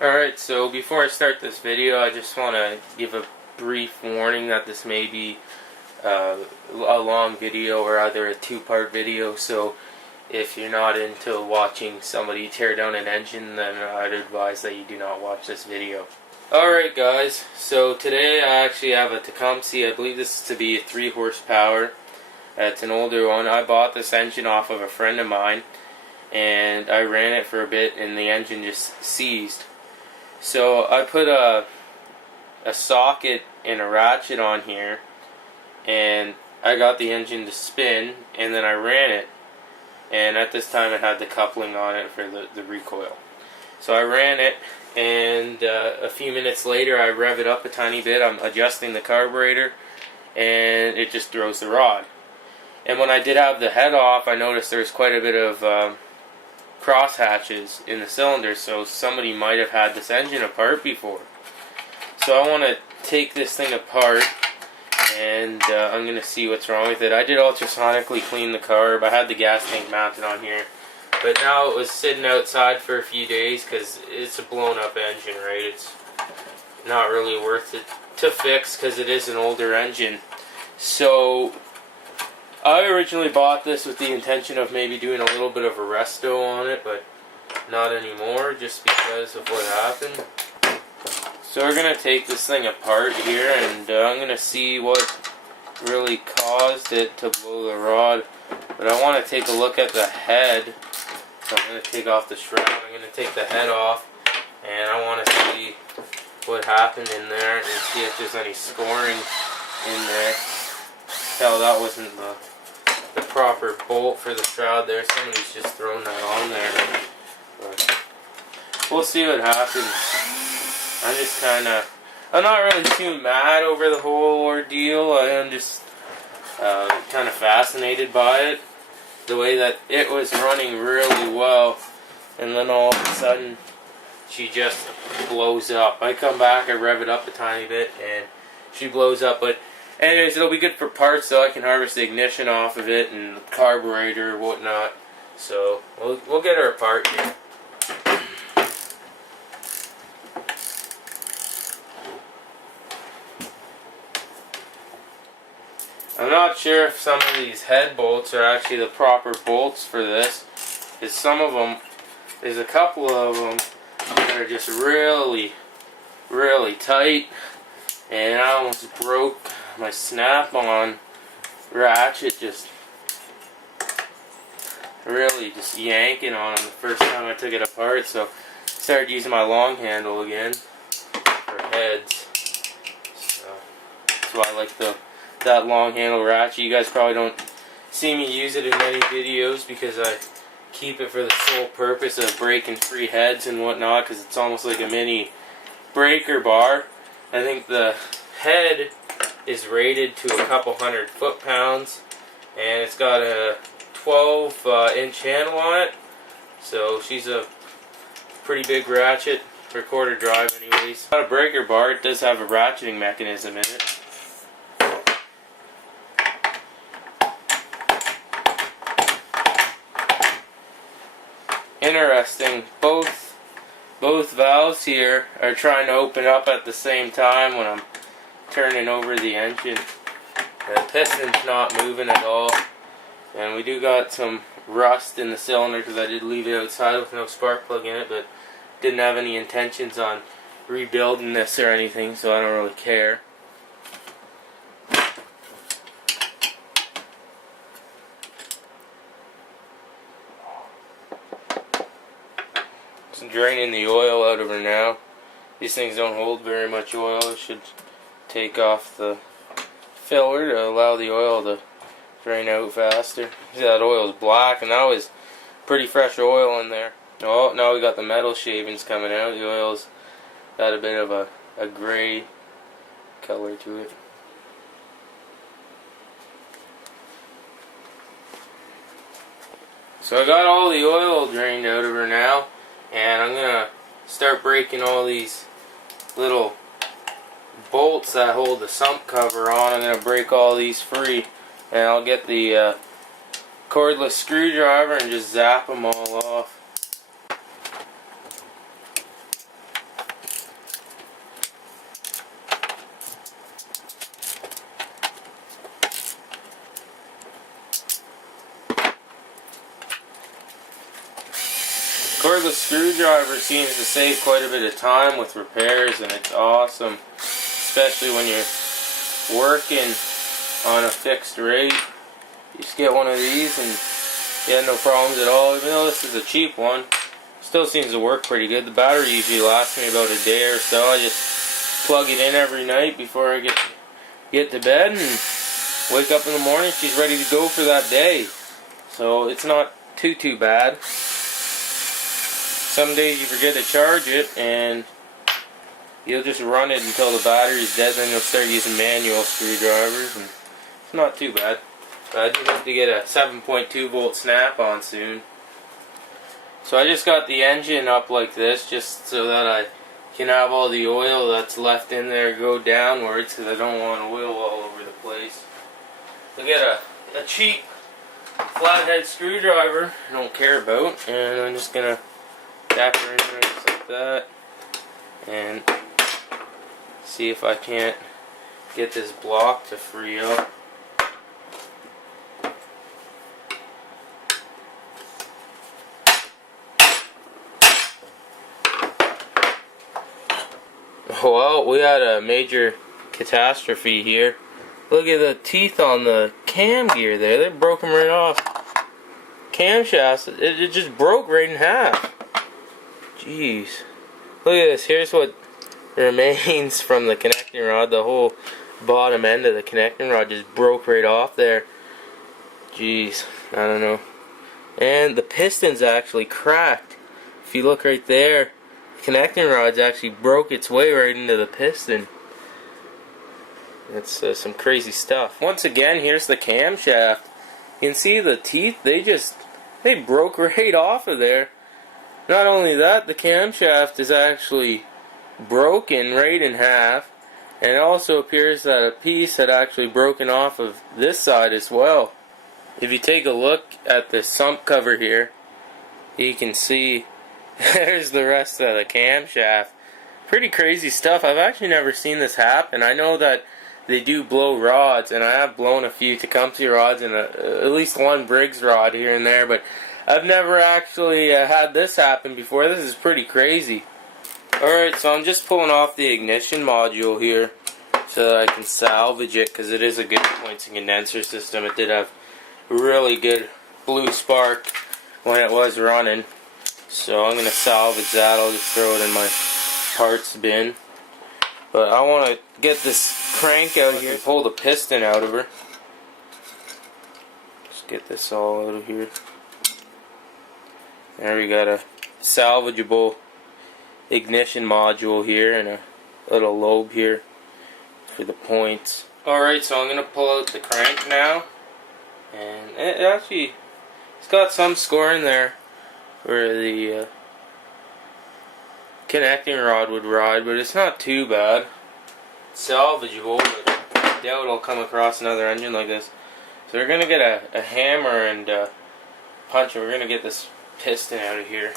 Alright, so before I start this video, I just want to give a brief warning that this may be a long video or either a two-part video, so if you're not into watching somebody tear down an engine, then I'd advise that you do not watch this video. Alright guys, so today I actually have a Tecumseh. I believe this is to be a 3 horsepower. It's an older one. I bought this engine off of a friend of mine, and I ran it for a bit and the engine just seized. So I put a socket and a ratchet on here, and I got the engine to spin, and then I ran it, and at this time it had the coupling on it for the recoil. So I ran it, and a few minutes later I rev it up a tiny bit. I'm adjusting the carburetor, and it just throws the rod. And when I did have the head off, I noticed there's quite a bit of cross hatches in the cylinder, so somebody might have had this engine apart before. So I want to take this thing apart, and I'm going to see what's wrong with it. I did ultrasonically clean the carb. I had the gas tank mounted on here, but now it was sitting outside for a few days because it's a blown up engine, right? It's not really worth it to fix because it is an older engine. So I originally bought this with the intention of maybe doing a little bit of a resto on it, but not anymore just because of what happened. So we're going to take this thing apart here, and I'm going to see what really caused it to blow the rod. But I want to take a look at the head. So I'm going to take off the shroud, I'm going to take the head off, and I want to see what happened in there and see if there's any scoring in there. Hell, that wasn't the proper bolt for the shroud there. Somebody's just thrown that on there. But we'll see what happens. I'm not really too mad over the whole ordeal. I am just kind of fascinated by it. The way that it was running really well, and then all of a sudden she just blows up. I come back, I rev it up a tiny bit, and she blows up. But anyways, it'll be good for parts, so I can harvest the ignition off of it and the carburetor and whatnot. So we'll get her apart here. I'm not sure if some of these head bolts are actually the proper bolts for this. Because some of them, there's a couple of them that are just really, really tight. And I almost broke my snap-on ratchet, just really just yanking on them the first time I took it apart. So I started using my long handle again for heads. So that's why I like that long handle ratchet. You guys probably don't see me use it in many videos because I keep it for the sole purpose of breaking free heads and whatnot, because it's almost like a mini breaker bar. I think the head is rated to a couple 100 foot-pounds, and it's got a 12-inch handle on it, so she's a pretty big ratchet for quarter drive anyways. It's not a breaker bar, it does have a ratcheting mechanism in it. Interesting, both valves here are trying to open up at the same time when I'm turning over the engine. The piston's not moving at all, and we do got some rust in the cylinder because I did leave it outside with no spark plug in it, but didn't have any intentions on rebuilding this or anything, so I don't really care. Just draining the oil out of her now. These things don't hold very much oil. I should take off the filler to allow the oil to drain out faster. See, that oil is black, and that was pretty fresh oil in there. Oh, now we got the metal shavings coming out. The oil's got a bit of a gray color to it. So I got all the oil drained out of her now, and I'm gonna start breaking all these little bolts that hold the sump cover on. I'm going to break all these free, and I'll get the cordless screwdriver and just zap them all off. cordless screwdriver seems to save quite a bit of time with repairs, and it's awesome, especially when you're working on a fixed rate. You just get one of these and you have no problems at all. Even though this is a cheap one, still seems to work pretty good. The battery usually lasts me about a day or so. I just plug it in every night before I get to bed, and wake up in the morning, she's ready to go for that day. So it's not too bad. Some days you forget to charge it and you'll just run it until the battery's dead, then you'll start using manual screwdrivers, and it's not too bad. But I do have to get a 7.2 volt snap-on soon. So I just got the engine up like this just so that I can have all the oil that's left in there go downwards, because I don't want oil all over the place. I get a cheap flathead screwdriver I don't care about, and I'm just gonna tap her in there just like that and see if I can't get this block to free up. Well, we had a major catastrophe here. Look at the teeth on the cam gear there. They broke them right off. Camshafts, it just broke right in half. Jeez. Look at this. Here's what remains from the connecting rod. The whole bottom end of the connecting rod just broke right off there. Jeez. I don't know. And the piston's actually cracked. If you look right there, the connecting rod's actually broke its way right into the piston. That's some crazy stuff. Once again, here's the camshaft. You can see the teeth, they broke right off of there. Not only that, the camshaft is actually broken right in half, and it also appears that a piece had actually broken off of this side as well. If you take a look at the sump cover here, you can see there's the rest of the camshaft. Pretty crazy stuff. I've actually never seen this happen. I know that they do blow rods, and I have blown a few Tecumseh rods and at least one Briggs rod here and there, but I've never actually had this happen before. This is pretty crazy. Alright, so I'm just pulling off the ignition module here so that I can salvage it, because it is a good points and condenser system. It did have really good blue spark when it was running, so I'm going to salvage that. I'll just throw it in my parts bin. But I want to get this crank out here and pull the piston out of her. Just get this all out of here. There we got a salvageable ignition module here and a little lobe here for the points. Alright, so I'm going to pull out the crank now. And it's got some score in there where the connecting rod would ride, but it's not too bad. It's salvageable, but I doubt it'll come across another engine like this. So we're going to get a hammer and punch, and we're going to get this piston out of here.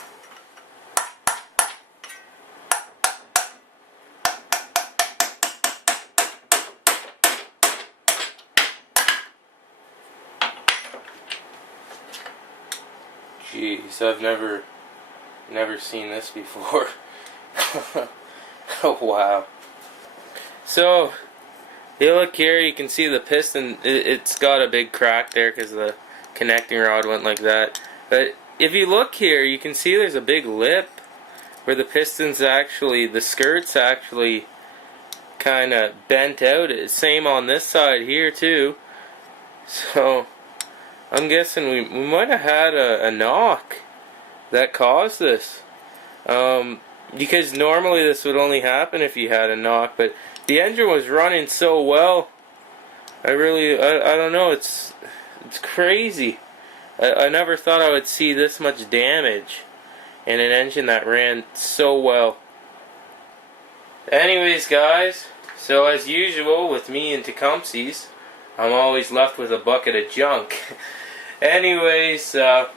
Jeez, I've never seen this before. Oh wow. So you look here, you can see the piston, it's got a big crack there because the connecting rod went like that. But if you look here, you can see there's a big lip where the piston's actually, the skirt's actually kind of bent out. Same on this side here too. So I'm guessing we might have had a knock that caused this. Because normally this would only happen if you had a knock, but the engine was running so well. I don't know, it's crazy. I never thought I would see this much damage in an engine that ran so well. Anyways guys, so as usual with me and Tecumsehs, I'm always left with a bucket of junk. Anyways, I'll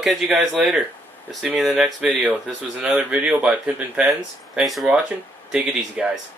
catch you guys later. You'll see me in the next video. This was another video by PimpinPenz. Thanks for watching. Take it easy, guys.